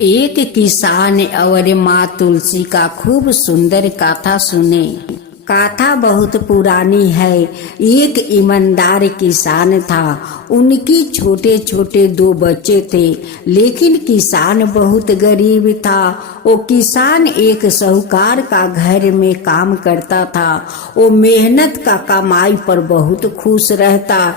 एक किसान और माँ तुलसी का खूब सुंदर गाथा सुने। गाथा बहुत पुरानी है। एक ईमानदार किसान था। उनकी छोटे छोटे दो बच्चे थे, लेकिन किसान बहुत गरीब था। वो किसान एक साहूकार का घर में काम करता था। वो मेहनत का कमाई पर बहुत खुश रहता।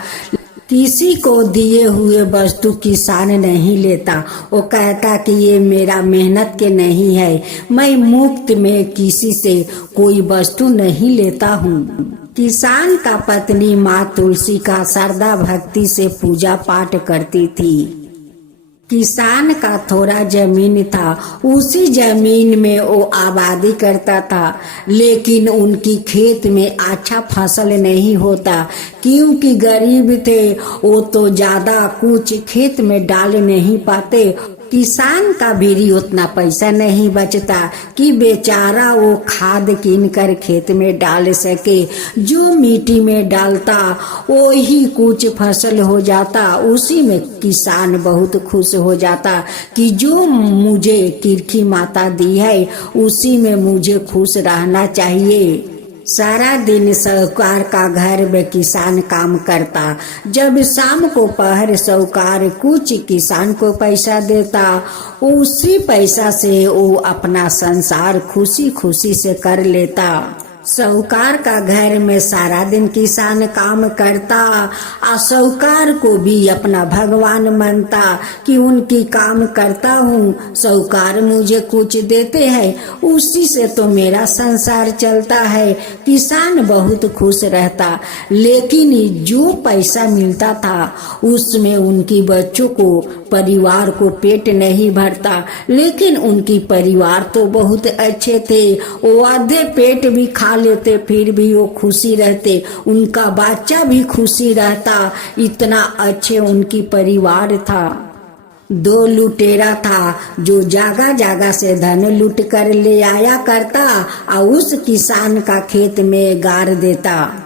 किसी को दिए हुए वस्तु किसान नहीं लेता। वो कहता कि ये मेरा मेहनत के नहीं है, मैं मुफ्त में किसी से कोई वस्तु नहीं लेता हूँ। किसान का पत्नी माँ तुलसी का श्रद्धा भक्ति से पूजा पाठ करती थी। किसान का थोड़ा जमीन था, उसी जमीन में वो आबादी करता था, लेकिन उनकी खेत में अच्छा फसल नहीं होता, क्योंकि गरीब थे। वो तो ज्यादा कुछ खेत में डाल नहीं पाते। किसान का भी उतना पैसा नहीं बचता कि बेचारा वो खाद कीन कर खेत में डाल सके। जो मिट्टी में डालता वो ही कुछ फसल हो जाता। उसी में किसान बहुत खुश हो जाता कि जो मुझे किरखी माता दी है उसी में मुझे खुश रहना चाहिए। सारा दिन साहूकार का घर में किसान काम करता। जब शाम को पहर साहूकार कुछ किसान को पैसा देता, उसी पैसा से वो अपना संसार खुशी खुशी से कर लेता। साहूकार का घर में सारा दिन किसान काम करता और साहूकार को भी अपना भगवान मानता कि उनकी काम करता हूँ, साहूकार मुझे कुछ देते हैं, उसी से तो मेरा संसार चलता है। किसान बहुत खुश रहता, लेकिन जो पैसा मिलता था उसमें उनकी बच्चों को परिवार को पेट नहीं भरता। लेकिन उनकी परिवार तो बहुत अच्छे थे, वो आधे पेट भी खा लेते, फिर भी वो खुशी रहते, उनका बच्चा भी खुशी रहता। इतना अच्छे उनकी परिवार था। दो लुटेरा था जो जगह जगह से धन लूट कर ले आया करता और उस किसान का खेत में गाड़ देता।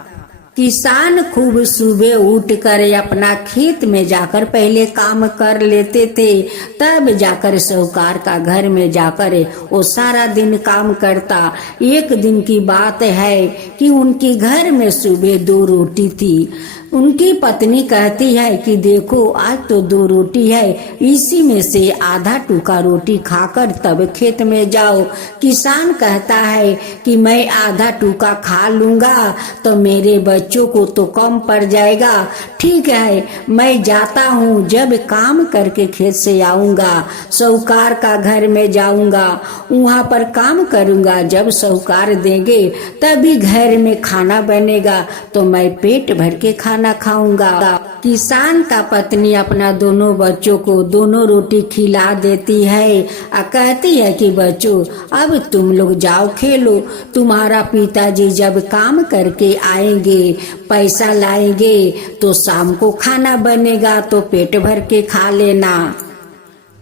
किसान खूब सुबह उठ कर अपना खेत में जाकर पहले काम कर लेते थे, तब जाकर साहूकार का घर में जाकर वो सारा दिन काम करता। एक दिन की बात है कि उनके घर में सुबह 2 रोटी थी। उनकी पत्नी कहती है कि देखो आज तो 2 रोटी है, इसी में से आधा टुकड़ा रोटी खाकर तब खेत में जाओ। किसान कहता है कि मैं आधा टुकड़ा खा लूंगा तो मेरे बच्चों को तो कम पड़ जाएगा। ठीक है, मैं जाता हूँ, जब काम करके खेत से आऊंगा साहूकार का घर में जाऊंगा, वहाँ पर काम करूंगा। जब साहूकार देंगे तभी घर में खाना बनेगा तो मैं पेट भर के खाना खाऊंगा। किसान का पत्नी अपना दोनों बच्चों को 2 रोटी खिला देती है और कहती है कि बच्चों अब तुम लोग जाओ खेलो, तुम्हारा पिताजी जब काम करके आएंगे पैसा लाएंगे तो शाम को खाना बनेगा तो पेट भर के खा लेना।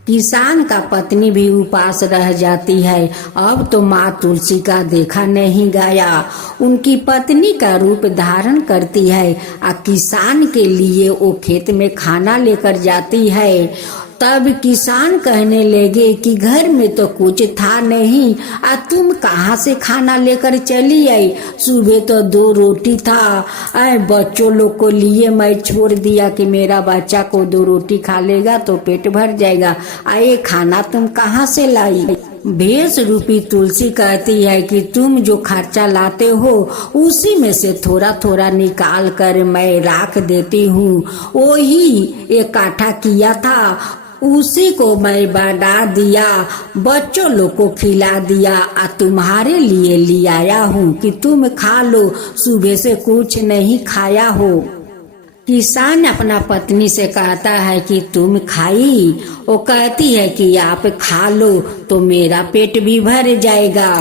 किसान का पत्नी भी उपास रह जाती है। अब तो माँ तुलसी का देखा नहीं गया। उनकी पत्नी का रूप धारण करती है और किसान के लिए वो खेत में खाना लेकर जाती है। तब किसान कहने लगे कि घर में तो कुछ था नहीं, आ तुम कहाँ से खाना लेकर चली आई? सुबह तो 2 रोटी था, बच्चों लोग को लिए मैं छोड़ दिया कि मेरा बच्चा को 2 रोटी खा लेगा तो पेट भर जाएगा। ये खाना तुम कहाँ से लाई? भेष रूपी तुलसी कहती है कि तुम जो खर्चा लाते हो उसी में से थोड़ा थोड़ा निकाल कर मैं राख देती हूँ। वही एक काठा किया था, उसी को मैं बढ़ा दिया, बच्चों लोग को खिला दिया और तुम्हारे लिए ले आया हूँ कि तुम खा लो, सुबह से कुछ नहीं खाया हो। किसान अपना पत्नी से कहता है कि तुम खाई? वो कहती है कि आप खा लो तो मेरा पेट भी भर जाएगा।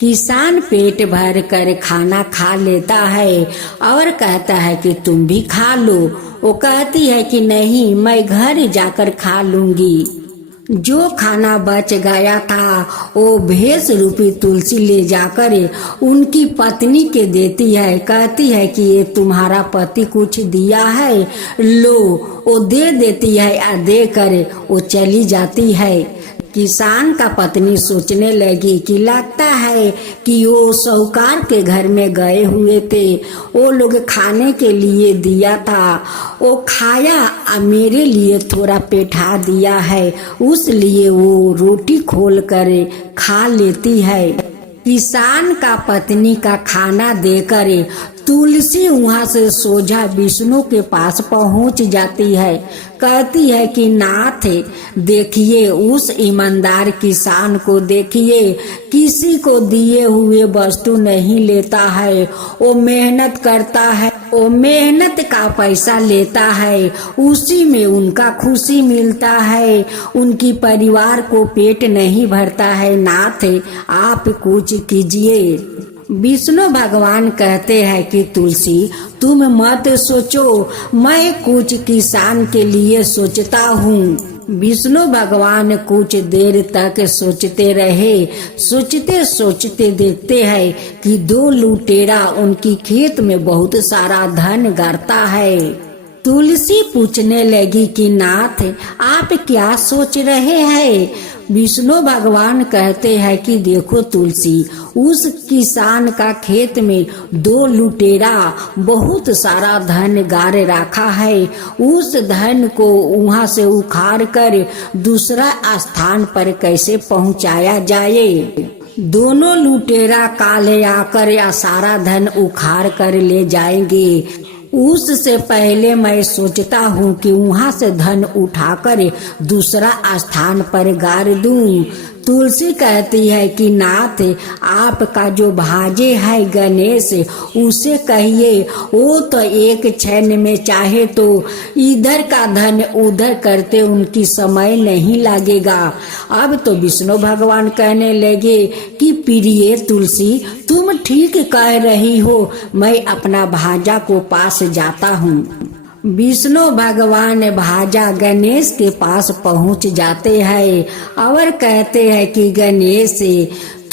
किसान पेट भर कर खाना खा लेता है और कहता है कि तुम भी खा लो। वो कहती है कि नहीं, मैं घर जाकर खा लूंगी। जो खाना बच गया था वो भेष रूपी तुलसी ले जाकर उनकी पत्नी के देती है। कहती है कि ये तुम्हारा पति कुछ दिया है, लो। वो दे देती है और दे कर वो चली जाती है। किसान का पत्नी सोचने लगी कि लगता है कि वो साहूकार के घर में गए हुए थे, वो लोग खाने के लिए दिया था, वो खाया, मेरे लिए थोड़ा पेठा दिया है, उस लिए वो रोटी खोल कर खा लेती है। किसान का पत्नी का खाना देकर तुलसी वहाँ से सोझा विष्णु के पास पहुँच जाती है। कहती है कि नाथ देखिए, उस ईमानदार किसान को देखिए, किसी को दिए हुए वस्तु नहीं लेता है, वो मेहनत करता है, वो मेहनत का पैसा लेता है, उसी में उनका खुशी मिलता है, उनकी परिवार को पेट नहीं भरता है। नाथ आप कुछ कीजिए। विष्णु भगवान कहते हैं कि तुलसी तुम मत सोचो, मैं कुछ किसान के लिए सोचता हूँ। विष्णु भगवान कुछ देर तक सोचते रहे। सोचते सोचते देखते हैं कि दो लुटेरा उनकी खेत में बहुत सारा धन गाड़ता है। तुलसी पूछने लगी कि नाथ आप क्या सोच रहे हैं? विष्णु भगवान कहते हैं कि देखो तुलसी, उस किसान का खेत में दो लुटेरा बहुत सारा धन गाड़ रखा है, उस धन को वहाँ से उखाड़ कर दूसरा स्थान पर कैसे पहुँचाया जाए। दोनों लुटेरा काले आकर सारा धन उखाड़ कर ले जाएंगे। उससे पहले मैं सोचता हूँ कि वहाँ से धन उठाकर दूसरा स्थान पर गाड़ दूं। तुलसी कहती है कि नाथ आपका जो भाजे है गणेश, उसे कहिए, वो तो एक क्षण में चाहे तो इधर का धन उधर करते उनकी समय नहीं लगेगा। अब तो विष्णु भगवान कहने लगे कि प्रिय तुलसी तुम ठीक कह रही हो, मैं अपना भाजा को पास जाता हूँ। विष्णु भगवान भाजा गणेश के पास पहुंच जाते हैं और कहते हैं कि गणेश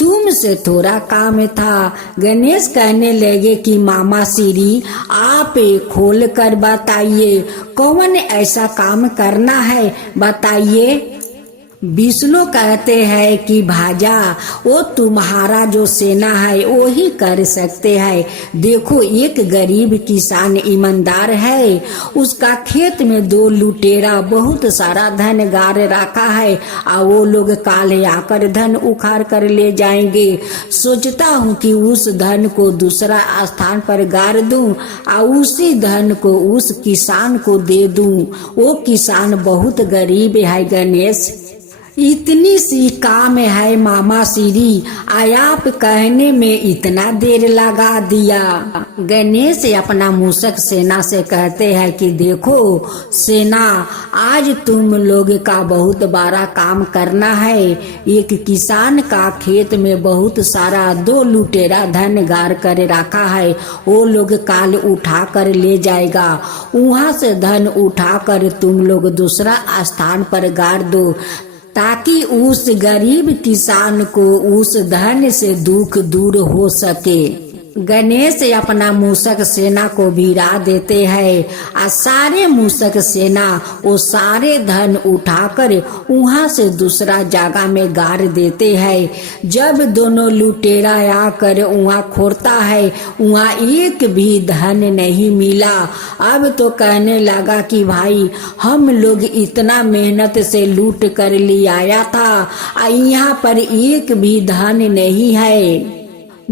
तुमसे थोड़ा काम था। गणेश कहने लगे कि मामा श्री आप खोल कर बताइए, कौन ऐसा काम करना है, बताइए। विष्णु कहते हैं कि भाजा वो तुम्हारा जो सेना है वो ही कर सकते हैं। देखो एक गरीब किसान ईमानदार है, उसका खेत में दो लुटेरा बहुत सारा धन गाड़ रखा है और वो लोग काले आकर धन उखाड़ कर ले जाएंगे। सोचता हूँ कि उस धन को दूसरा स्थान पर गाड़ दूं और उसी धन को उस किसान को दे दूं। वो किसान बहुत गरीब है गणेश, इतनी सी काम है मामा श्री, आप कहने में इतना देर लगा दिया। गणेश अपना मूषक सेना से कहते हैं कि देखो सेना, आज तुम लोग का बहुत बड़ा काम करना है। एक किसान का खेत में बहुत सारा दो लुटेरा धन गाड़ कर रखा है, वो लोग काल उठा कर ले जाएगा। वहाँ से धन उठा कर तुम लोग दूसरा स्थान पर गाड़ दो ताकि उस गरीब किसान को उस धन से दुख दूर हो सके। गणेश अपना मूषक सेना को भिड़ा देते हैं और सारे मूषक सेना वो सारे धन उठाकर वहाँ से दूसरा जगह में गाड़ देते हैं। जब दोनों लुटेरा आकर वहाँ खोरता है, वहाँ एक भी धन नहीं मिला। अब तो कहने लगा कि भाई हम लोग इतना मेहनत से लूट कर ले आया था, यहाँ पर एक भी धन नहीं है।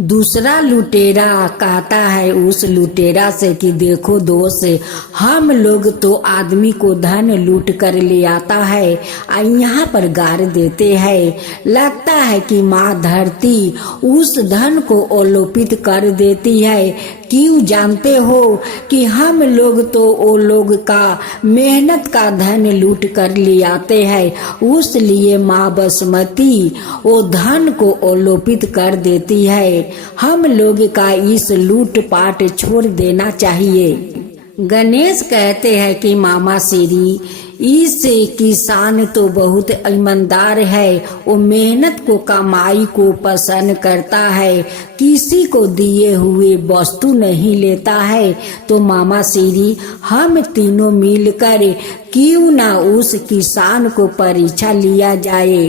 दूसरा लुटेरा कहता है उस लुटेरा से कि देखो दोस्त, हम लोग तो आदमी को धन लूट कर ले आता है और यहाँ पर गाड़ देते हैं। लगता है कि माँ धरती उस धन को अलोपित कर देती है। क्यों जानते हो कि हम लोग तो वो लोग का मेहनत का धन लूट कर ले आते हैं, उस लिए माँ बसमती वो धन को अलोपित कर देती है। हम लोग का इस लूट पाट छोड़ देना चाहिए। गणेश कहते हैं कि मामा श्री, इस किसान तो बहुत ईमानदार है, वो मेहनत को कमाई को पसंद करता है, किसी को दिए हुए वस्तु नहीं लेता है। तो मामा श्री हम तीनों मिलकर क्यों ना उस किसान को परीक्षा लिया जाए।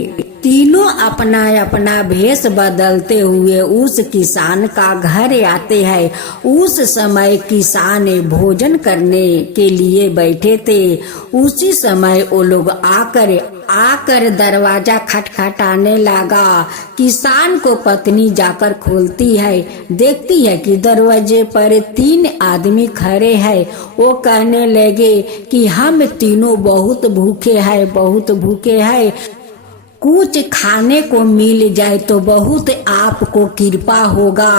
अपना अपना भेष बदलते हुए उस किसान का घर आते हैं। उस समय किसान भोजन करने के लिए बैठे थे। उसी समय वो लोग आकर दरवाजा खटखटाने लगा। किसान को पत्नी जाकर खोलती है, देखती है कि दरवाजे पर 3 आदमी खड़े हैं। वो कहने लगे कि हम तीनों बहुत भूखे हैं, कुछ खाने को मिल जाए तो बहुत आपको कृपा होगा।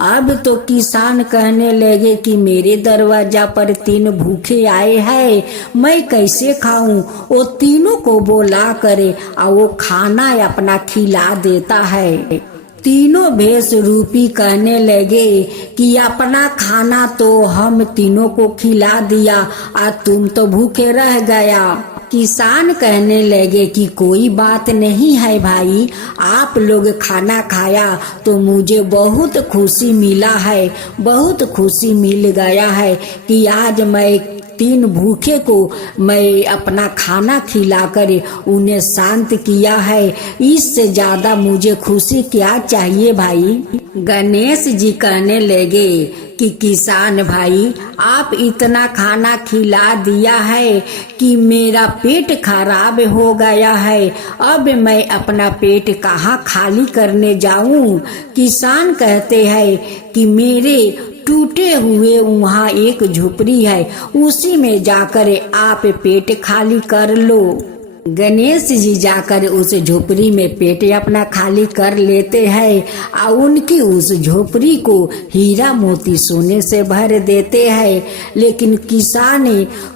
अब तो किसान कहने लगे कि मेरे दरवाजा पर 3 भूखे आए हैं, मैं कैसे खाऊं। वो तीनों को बुला करे और वो खाना अपना खिला देता है। तीनों भेष रूपी कहने लगे कि अपना खाना तो हम तीनों को खिला दिया और तुम तो भूखे रह गया। किसान कहने लगे कि कोई बात नहीं है भाई, आप लोग खाना खाया तो मुझे बहुत खुशी मिला है, बहुत खुशी मिल गया है कि आज मैं 3 भूखे को मैं अपना खाना खिलाकर उन्हें शांत किया है। इससे ज्यादा मुझे खुशी क्या चाहिए भाई। गणेश जी कहने लगे कि किसान भाई, आप इतना खाना खिला दिया है कि मेरा पेट खराब हो गया है। अब मैं अपना पेट कहाँ खाली करने जाऊं। किसान कहते हैं कि मेरे टूटे हुए वहाँ एक झोपड़ी है, उसी में जाकर आप पेट खाली कर लो। गणेश जी जाकर उस झोपड़ी में पेट अपना खाली कर लेते हैं और उनकी उस झोपड़ी को हीरा मोती सोने से भर देते हैं। लेकिन किसान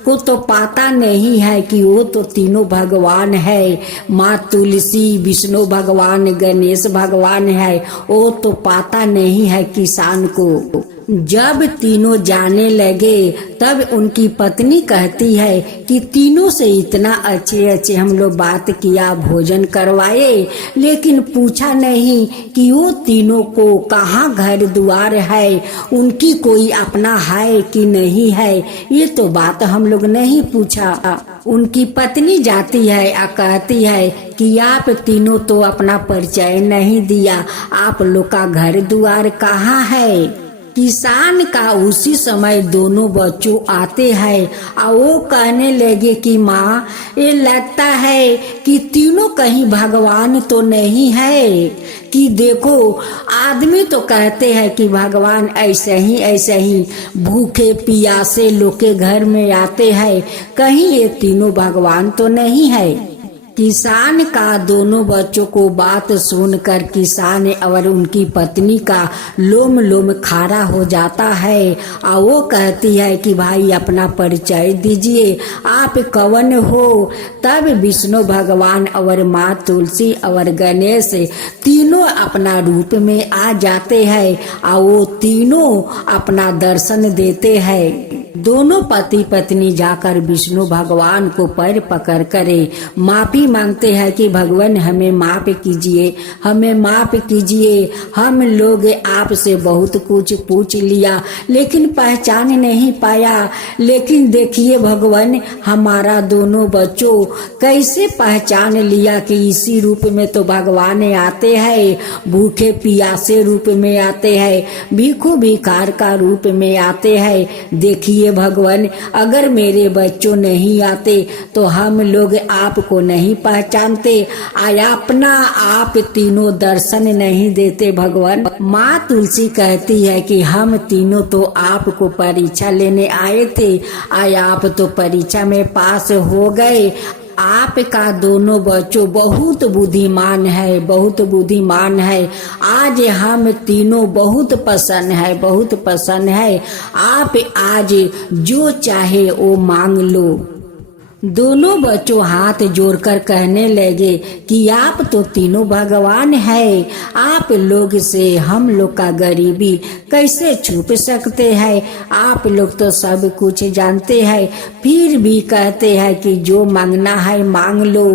को तो पता नहीं है कि वो तो तीनों भगवान है, माँ तुलसी, विष्णु भगवान, गणेश भगवान है। वो तो पता नहीं है किसान को। जब तीनों जाने लगे तब उनकी पत्नी कहती है कि तीनों से इतना अच्छे हम लोग बात किया, भोजन करवाए, लेकिन पूछा नहीं कि वो तीनों को कहाँ घर द्वार है, उनकी कोई अपना है कि नहीं है। ये तो बात हम लोग नहीं पूछा। उनकी पत्नी जाती है और कहती है कि आप तीनों तो अपना परिचय नहीं दिया, आप लोग का घर द्वार कहाँ है। किसान का उसी समय दोनों बच्चों आते हैं और वो कहने लगे कि माँ, ये लगता है कि तीनों कहीं भगवान तो नहीं है। कि देखो, आदमी तो कहते हैं कि भगवान ऐसे ही भूखे प्यासे लोग के घर में आते हैं, कहीं ये तीनों भगवान तो नहीं है। किसान का दोनों बच्चों को बात सुनकर किसान और उनकी पत्नी का लोम खारा हो जाता है और वो कहती है कि भाई अपना परिचय दीजिए, आप कौन हो। तब विष्णु भगवान और माँ तुलसी और गणेश तीनों अपना रूप में आ जाते हैं और वो तीनों अपना दर्शन देते हैं। दोनों पति पत्नी जाकर विष्णु भगवान को पैर पकड़ करे माफी मांगते हैं कि भगवान हमें माफ कीजिए, हमें माफ कीजिए। हम लोग आपसे बहुत कुछ पूछ लिया लेकिन पहचान नहीं पाया। लेकिन देखिए भगवान, हमारा दोनों बच्चों कैसे पहचान लिया कि इसी रूप में तो भगवान आते हैं, भूखे प्यासे रूप में आते हैं, भिखू भिखार का रूप में आते हैं। देखिए भगवान, अगर मेरे बच्चों नहीं आते तो हम लोग आपको नहीं पहचानते, अपना आप तीनों दर्शन नहीं देते भगवान। माँ तुलसी कहती है कि हम तीनों तो आपको परीक्षा लेने आए थे, आप तो परीक्षा में पास हो गए। आपका दोनों बच्चों बहुत बुद्धिमान है, बहुत बुद्धिमान है। आज हम तीनों बहुत पसंद है। आप आज जो चाहे वो मांग लो। दोनों बच्चों हाथ जोड़कर कहने लगे कि आप तो तीनों भगवान है, आप लोग से हम लोग का गरीबी कैसे छुप सकते हैं। आप लोग तो सब कुछ जानते हैं, फिर भी कहते हैं कि जो मांगना है मांग लो।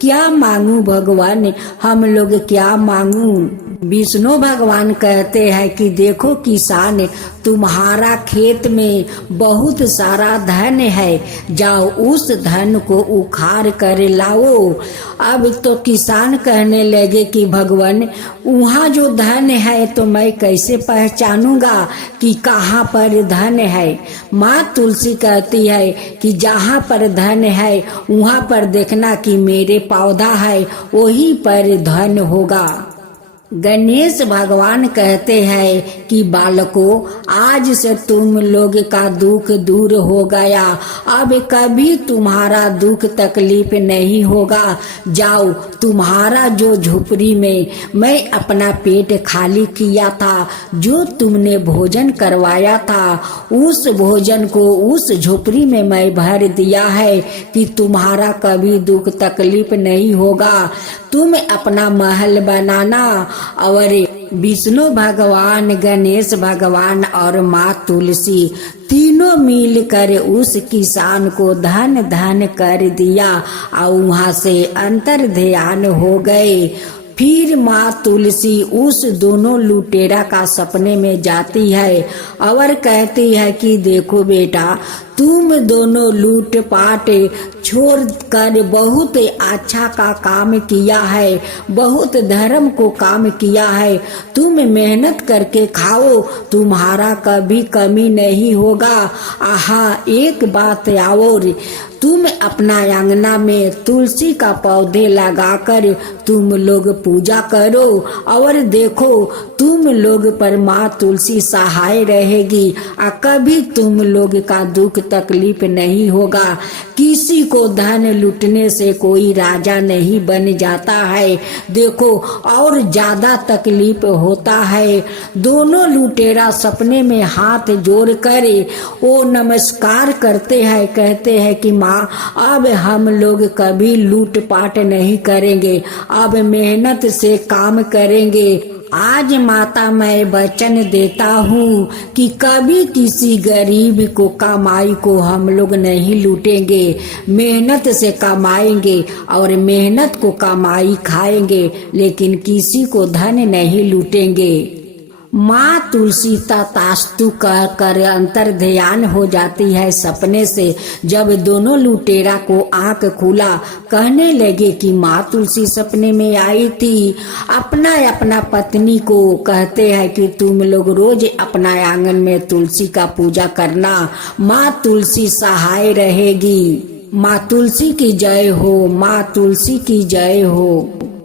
क्या मांगू भगवान, हम लोग क्या मांगू। विष्णु भगवान कहते हैं कि देखो किसान, तुम्हारा खेत में बहुत सारा धन है, जाओ उस धन को उखाड़ कर लाओ। अब तो किसान कहने लगे कि भगवान, वहाँ जो धन है तो मैं कैसे पहचानूंगा कि कहाँ पर धन है। माँ तुलसी कहती है कि जहाँ पर धन है वहाँ पर देखना कि मेरे पौधा है, वहीं पर धन होगा। गणेश भगवान कहते हैं कि बालकों, आज से तुम लोग का दुख दूर हो गया, अब कभी तुम्हारा दुख तकलीफ नहीं होगा। जाओ, तुम्हारा जो झोपड़ी में मैं अपना पेट खाली किया था, जो तुमने भोजन करवाया था, उस भोजन को उस झोपड़ी में मैं भर दिया है कि तुम्हारा कभी दुख तकलीफ नहीं होगा। तुम अपना महल बनाना। और विष्णु भगवान, गणेश भगवान और माँ तुलसी तीनों मिलकर उस किसान को धन धन कर दिया और वहाँ से अंतर ध्यान हो गए। फिर माँ तुलसी उस दोनों लुटेरा का सपने में जाती है और कहती है कि देखो बेटा, तुम दोनों लूट पाट छोड़कर बहुत अच्छा का काम किया है, बहुत धर्म को काम किया है। तुम मेहनत करके खाओ, तुम्हारा कभी कमी नहीं होगा। आहा, एक बात और, तुम अपना आंगना में तुलसी का पौधे लगाकर तुम लोग पूजा करो और देखो तुम लोग पर माँ तुलसी सहाय रहेगी और कभी तुम लोग का दुख तकलीफ नहीं होगा। किसी को धन लूटने से कोई राजा नहीं बन जाता है। देखो, और ज्यादा तकलीफ होता है। दोनों लुटेरा सपने में हाथ जोड़ कर वो नमस्कार करते हैं, कहते हैं कि माँ, अब हम लोग कभी लूट पाट नहीं करेंगे, अब मेहनत से काम करेंगे। आज माता मैं वचन देता हूँ कि कभी किसी गरीब को कमाई को हम लोग नहीं लूटेंगे, मेहनत से कमाएंगे और मेहनत को कमाई खाएंगे, लेकिन किसी को धन नहीं लूटेंगे। माँ तुलसी तथास्तु कर अंतर ध्यान हो जाती है सपने से। जब दोनों लुटेरा को आंख खुला, कहने लगे कि माँ तुलसी सपने में आई थी। अपना अपना पत्नी को कहते हैं कि तुम लोग रोज अपना आंगन में तुलसी का पूजा करना, माँ तुलसी सहाय रहेगी। माँ तुलसी की जय हो, माँ तुलसी की जय हो।